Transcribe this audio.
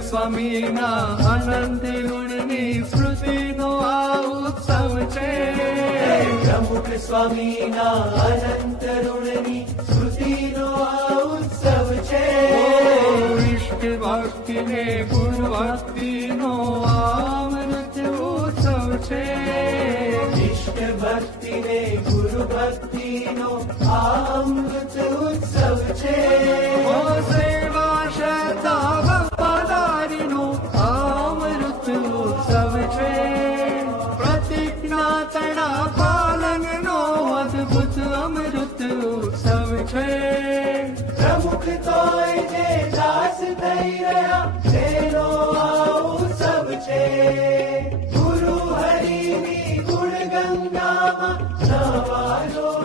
સ્વામીના અનંત ગુણની સ્મૃતિનો આ ઉત્સવ છે. પ્રમુખ સ્વામીના અનંત ઋણની સ્મૃતિનો આ ઉત્સવ છે. ઇષ્ટ ભક્તિને ગુરુ ભક્તિનો અમૃત ઉત્સવ છે. ઇષ્ટ ભક્તિને ગુરુ ભક્તિનો અમૃત ઉત્સવ છે. સેવા શ્રદ્ધા વફાદારીનો અમૃત ઉત્સવ છે. પ્રતિજ્ઞા તણા પાલનનો અદ્ભુત અમૃત ઉત્સવ છે. પ્રમુખ તોય જે દાસ થઈ રહ્યા તેનો આ ઉત્સવ છે. ગુરુ હરિની ગુણ ગંગામાં નવાજો